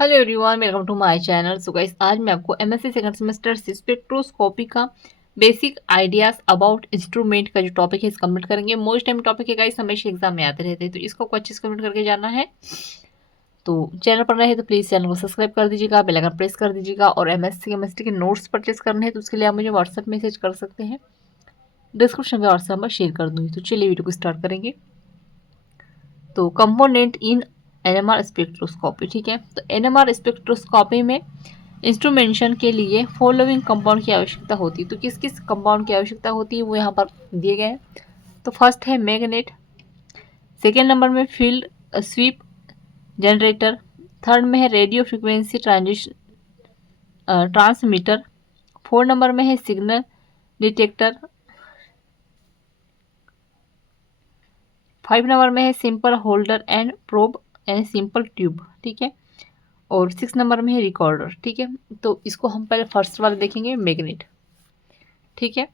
Hello everyone, welcome to my channel. So guys, आज मैं आपको एमएससी सेकंड सेमेस्टर स्पेक्ट्रोस्कोपी का बेसिक आइडियाज अबाउट इंस्ट्रूमेंट का जो टॉपिक है इस कंप्लीट करेंगे। मोस्ट टाइम टॉपिक है गाइस, हमेशा एग्जाम में आते रहते हैं, तो इसको आपको अच्छे से कंप्लीट करके जाना है। तो चैनल पर रहे तो प्लीज़ चैनल को सब्सक्राइब कर दीजिएगा, बेल आइकन प्रेस कर दीजिएगा। और एमएससी केमिस्ट्री के नोट्स परचेस करने हैं तो उसके लिए आप मुझे व्हाट्सएप मैसेज कर सकते हैं, डिस्क्रिप्शन में व्हाट्सएप नंबर शेयर कर दूँगी। तो चलिए वीडियो को स्टार्ट करेंगे। तो कंपोनेंट इन एनएमआर स्पेक्ट्रोस्कोपी, ठीक है। तो एनएमआर स्पेक्ट्रोस्कोपी में इंस्ट्रूमेंटेशन के लिए फॉलोइंग कंपाउंड की आवश्यकता होती है। तो किस किस कंपाउंड की आवश्यकता होती है वो यहाँ पर दिए गए हैं। तो फर्स्ट है मैग्नेट, सेकेंड नंबर में फील्ड स्वीप जनरेटर, थर्ड में है radio frequency transmitter, fourth number में है सिग्नल डिटेक्टर, फाइव नंबर में है simple holder and probe and simple tube, ठीक है। और सिक्स नंबर में है रिकॉर्डर, ठीक है। तो इसको हम पहले फर्स्ट वाला देखेंगे, मैग्नेट, ठीक है।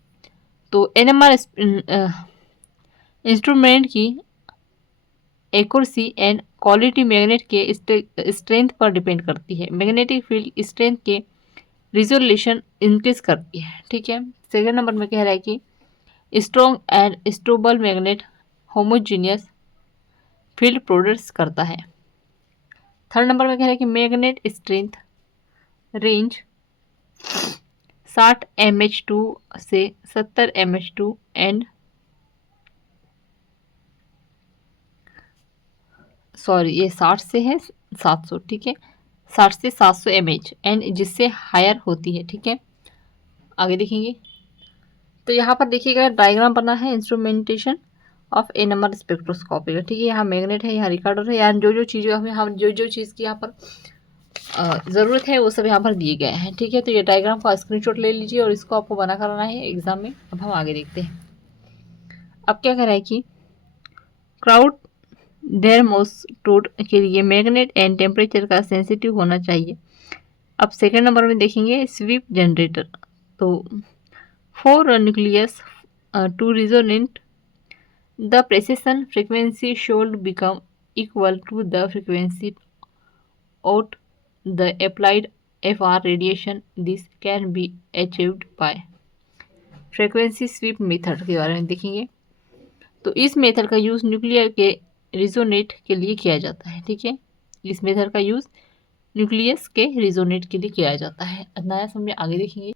तो एनएमआर इंस्ट्रूमेंट की एक्यूरेसी एंड क्वालिटी मैग्नेट के स्ट्रेंथ पर डिपेंड करती है। मैग्नेटिक फील्ड स्ट्रेंथ के रिजोल्यूशन इंक्रीज करती है, ठीक है। सेकेंड नंबर में कह रहा है कि strong and stable magnet homogeneous field produce करता है। थर्ड नंबर में कह रहा है कि मैग्नेट स्ट्रेंथ रेंज 60 mH2 से 70 mH2 एंड सॉरी ये 60 से है 700, ठीक है। 60 से 700 mH एंड जिससे हायर होती है, ठीक है। आगे देखेंगे तो यहाँ पर देखिएगा डायग्राम बना है इंस्ट्रूमेंटेशन ऑफ एनएमआर स्पेक्ट्रोस्कोपी का, ठीक है। यहाँ मैग्नेट है, यहाँ रिकॉर्डर है, यहाँ जो जो चीज़ें हमें हम जो जो चीज़ की यहाँ पर ज़रूरत है वो सब यहाँ पर दिए गए हैं, ठीक है। तो ये डायग्राम का स्क्रीनशॉट ले लीजिए और इसको आपको बना कराना है एग्जाम में। अब हम आगे देखते हैं। अब क्या कह रहा है कि क्राउड डेर्मोस्टोड के लिए मैग्नेट एंड टेम्परेचर का सेंसिटिव होना चाहिए। अब सेकेंड नंबर में देखेंगे स्वीप जनरेटर। तो for nucleus to resonate the precession frequency should become equal to the frequency out the applied FR radiation. This can be achieved by frequency sweep method के बारे में देखेंगे। तो इस मेथड का यूज़ न्यूक्लियर के resonate के लिए किया जाता है, ठीक है। इस मेथड का यूज़ न्यूक्लियस के रिजोनेट के लिए किया जाता है। नया समझे, आगे देखेंगे।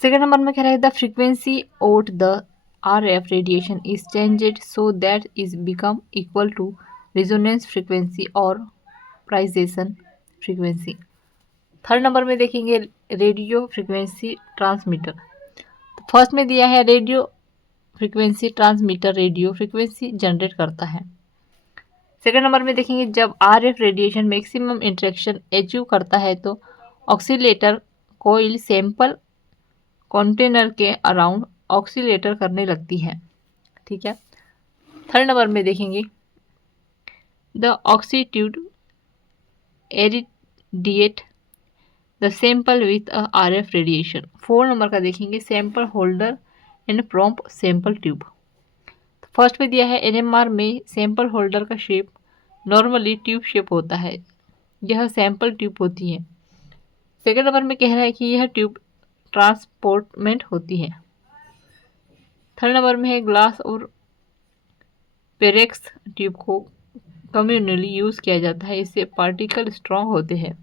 सेकेंड नंबर में कह रहा है the frequency of the RF radiation is changed so that is become equal to resonance frequency और प्राइजेशन फ्रीक्वेंसी। थर्ड नंबर में देखेंगे रेडियो फ्रीक्वेंसी ट्रांसमीटर। तो फर्स्ट में दिया है radio frequency transmitter radio frequency generate करता है। सेकेंड नंबर में देखेंगे जब RF radiation maximum interaction achieve करता है तो ऑक्सीलेटर कोइल सैंपल कंटेनर के अराउंड ऑक्सीलेटर करने लगती है, ठीक है। थर्ड नंबर में देखेंगे द ऑक्सीट्यूड irradiate the sample with RF radiation. Four number का देखेंगे sample holder and probe sample tube. First में दिया है NMR में सैंपल होल्डर का शेप नॉर्मली ट्यूब शेप होता है, यह सैंपल ट्यूब होती है। सेकेंड नंबर में कह रहा है कि यह ट्यूब ट्रांसपोर्टमेंट होती है। थर्ड नंबर में है ग्लास और पेरेक्स ट्यूब को कम्युनली यूज़ किया जाता है, इससे पार्टिकल स्ट्रॉन्ग होते हैं।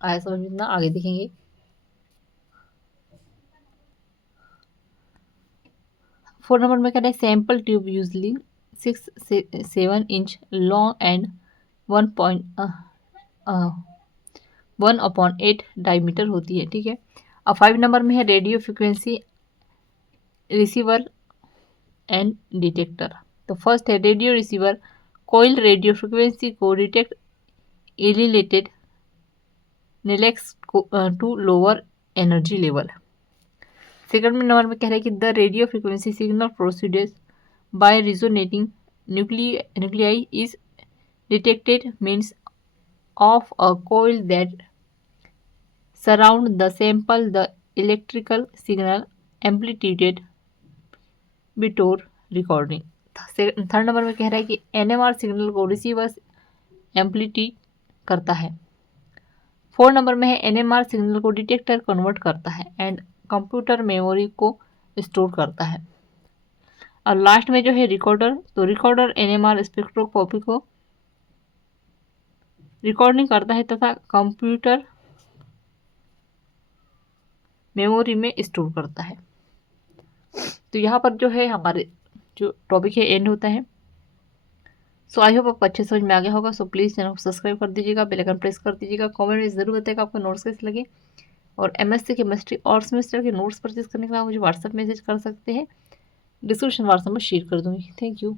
आया समझना, आगे देखेंगे। फोर नंबर में कह रहे हैं सैंपल ट्यूब यूजली 6 से 7 इंच लॉन्ग एंड 1/8 डायमीटर होती है, ठीक है। अब फाइव नंबर में है radio frequency receiver and detector. तो फर्स्ट है radio receiver coil radio frequency को डिटेक्ट इलिलेटेड निलेक्स to lower energy level. Second number में कह रहे हैं कि the radio frequency signal proceeds by resonating nuclei is detected means of a coil that surround the sample the electrical signal amplituded before recording. Third number में कह रहा है कि NMR सिग्नल को रिसीवर्स एम्पलीट्यूड करता है। 4 नंबर में है NMR सिग्नल को डिटेक्टर कन्वर्ट करता है एंड कंप्यूटर मेमोरी को स्टोर करता है। और लास्ट में जो है रिकॉर्डर, तो रिकॉर्डर NMR स्पेक्ट्रोस्कोपी को रिकॉर्डिंग करता है तथा कंप्यूटर मेमोरी में स्टोर करता है। तो यहाँ पर जो है हमारे जो टॉपिक है एंड होता है। सो आई होप आपको अच्छे समझ में आ गया होगा। सो प्लीज़ चैनल को सब्सक्राइब कर दीजिएगा, बेल आइकन प्रेस कर दीजिएगा, कमेंट में ज़रूर बताइएगा आपको नोट्स कैसे लगे। और MSc केमिस्ट्री और सेमेस्टर के नोट्स परचेज करने के लिए आप मुझे व्हाट्सएप मैसेज कर सकते हैं, डिस्क्रिप्शन व्हाट्सएप में शेयर कर दूँगी। Thank you.